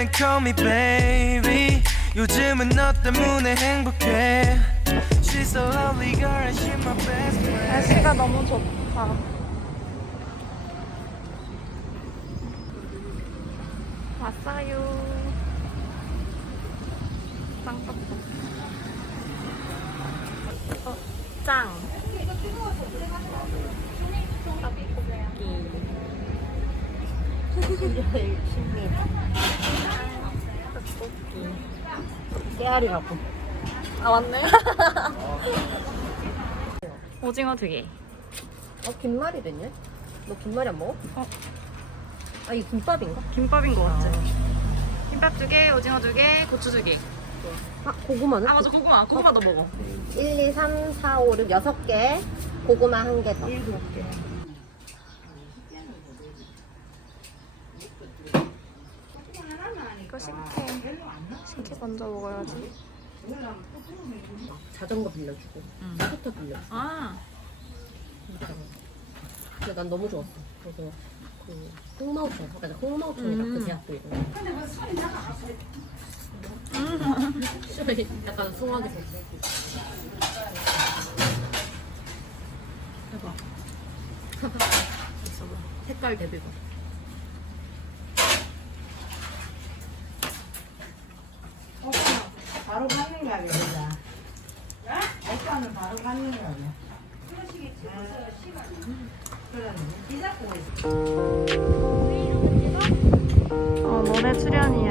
can call me baby 요즘은 너 때문에 행복해 She's a lovely girl and she's my best friend 날씨가 너무 좋다. 왔어요. 빵떡볶. 어, 짱. 깨알이 라고. 아 맞네. 오징어 두 개. 어, 김말이 됐냐? 너 김말이 안 먹어? 어. 아, 이게 김밥인가? 김밥인 거 같지? 김밥 두 개, 오징어 두 개, 고추 두 개. 아, 고구마는? 아 맞아 고구마. 고구마도 먹어. 1, 2, 3, 4, 5, 6, 6개. 고구마 한 개 더. 이거 식혜. 식혜 먼저 먹어야지. 자전거 빌려주고. 응. 스쿠터 빌려주고. 아. 근데 난 너무 좋았어. 그래서 그 홍마우천, 그러니까 홍마우천이랑 음. 그 대학도 이거. 쇼이 약간 숭하게 생겼어. 대박. 색깔 대비가. 아니야, 그자? 오빠는 바로 받는 거 아니야? 그러네. 기다리고 있어. 어 출연이야.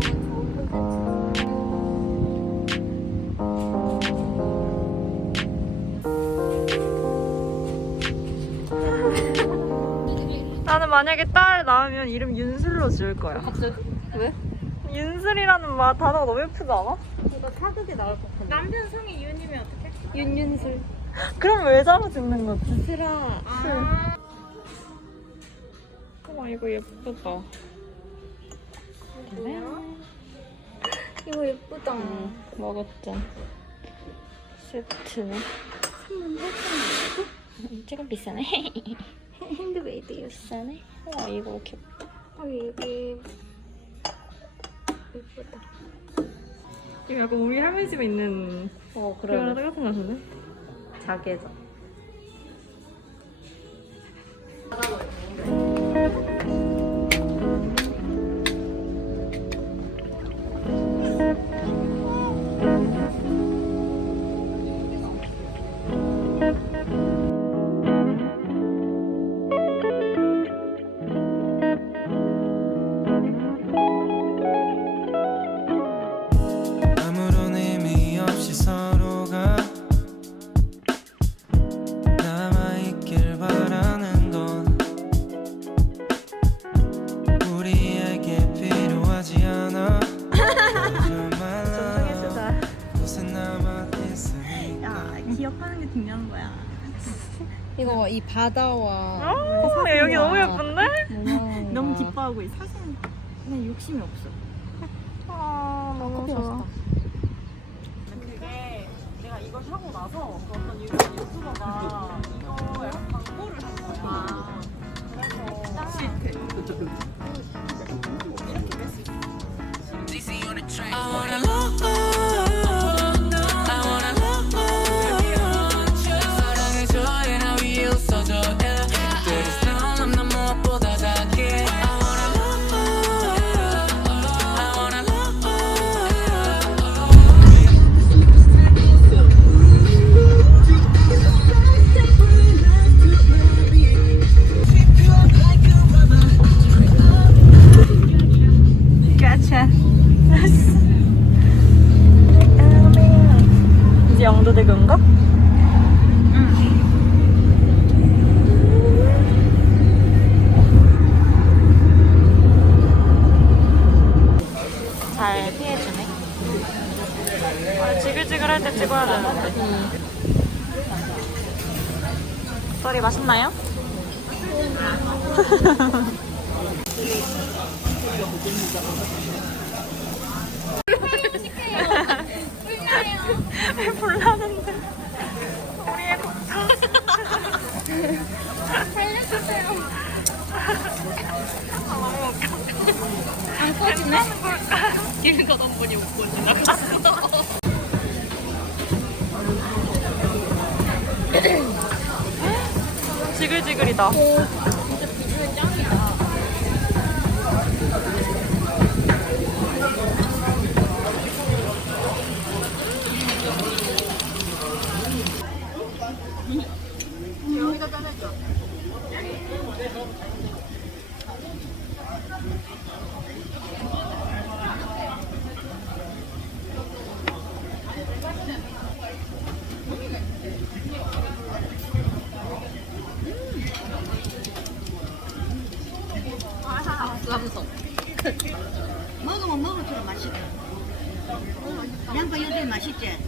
건 좋은 콘텐츠. 나는 만약에 딸 낳으면 이름 윤슬로 지을 거야. 갑자기? 왜? 윤슬이라는 말 단어가 너무 예쁘지 않아? 사극에 나올 것 같은데. 남편 성이 윤이면 어떡해? 윤윤술. 그럼 왜 자로 짓는 거지? 슬아. 아. 와 이거 예쁘다. 이거 예쁘다. 응, 먹었죠. 세트. 조금 비싸네. 핸드메이드였어. 비싸네. 와 이거 귀엽다. 아, 이게 예쁘다. 이거 약간 우리 할머니 집에 있는 어, 그거랑 그래. 똑같은 맛인데? 자개자. 이거 이 바다와 어, 야, 여기 너무 예쁜데? 너무 기뻐하고 있어. 사진 그냥 욕심이 없어. 아 너무 커피 좋아. 맛있다. 되게 내가 이걸 하고 나서 그 어떤 유명 유튜버가 이거에 광고를 한 거야. 그래서. 영도대교인가? 잘 피해주네. 아, 지글지글할 때 찍어야 되는데. 썰이 맛있나요? 왜 불나는데? 우리의 걱정. 살려주세요. 아, 너무 웃겨. 안 꺼지네? 하던 분이 웃고 지나갔어. 지글지글이다. 감성. 먹으면 먹을수록 맛있다. 양파 요새 맛있지?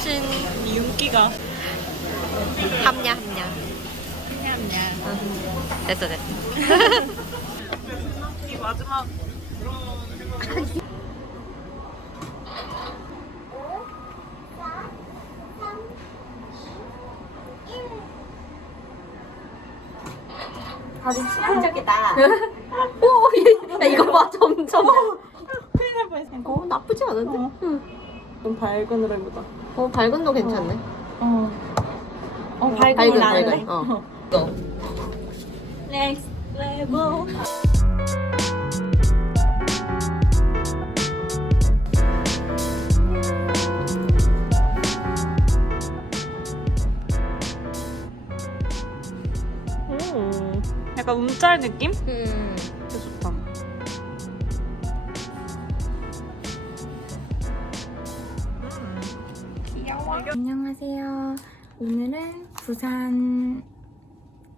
신 윤기가. 함냐 함냐. 함냐. 됐어 됐어. 이 마지막. 다들 친환적이다. 오, 얘, 야, 이거 봐 점점. 큰일 날 뻔했어. 어 나쁘지 않은데. 어. 응. 좀 밝은 으로보다. 어 밝은 도 괜찮네. 어. 어, 밝은 밝은? 밝은. 어. level. 오, 약간 움짤 느낌? 음. 되게 좋다. 안녕하세요. 오늘은 부산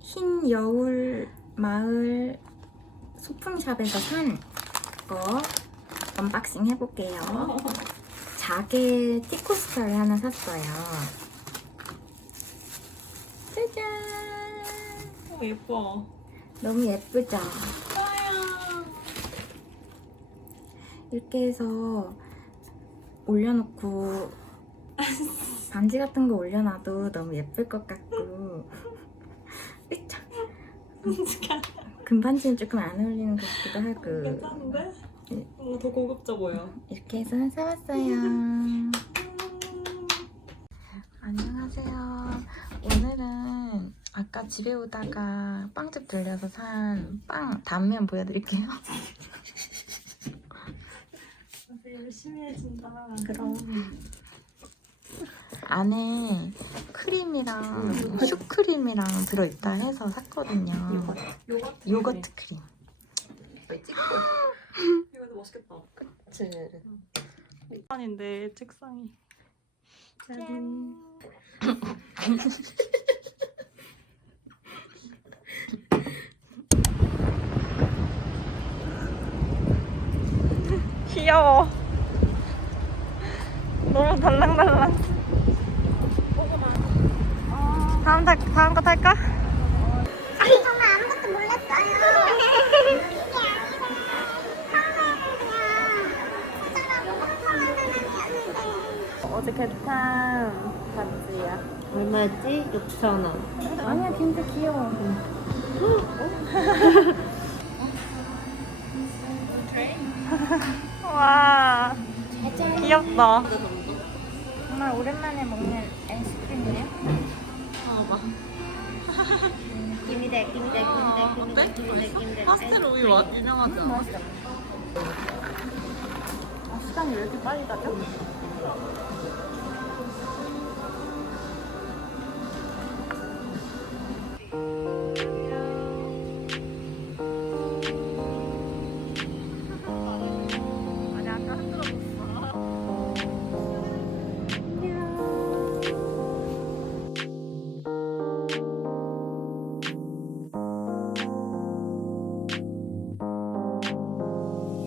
흰 여울 마을 소품샵에서 산 거 언박싱 해볼게요. 자개 티코스터를 하나 샀어요. 짜잔! 오, 예뻐. 너무 예쁘죠? 좋아요. 이렇게 해서 올려놓고 반지 같은 거 올려놔도 너무 예쁠 것 같고. 금반지는 조금 안 어울리는 것 같기도 하고 괜찮은데? 네. 오, 더 고급져 보여. 이렇게 해서 사왔어요 안녕하세요 오늘은 아까 집에 오다가 빵집 들려서 산 빵 단면 보여드릴게요 열심히 해준다. 그럼 안에 크림이랑 슈크림이랑 들어있다 해서 샀거든요 요거트. 요거트 크림 이거 맛있겠다. 그치. 아닌데 책상이. 짠. 귀여워. 너무 달랑달랑. 다음 탈 다음 거 탈까? 아니 정말 아무것도 몰랐어요. 이게 아니라 처음에는 그냥 구경하고 어제 개탄 바지야. 얼마였지? 6천 원. 아니야 진짜 귀여워 와 귀엽다. 정말 오랜만에 먹는 아이스크림이에 요 김이대, 김이대, 김이대, 김이대, 김이대, 김이대. 파스텔 우유 유명하죠. 시간이 왜 이렇게 빨리 가죠?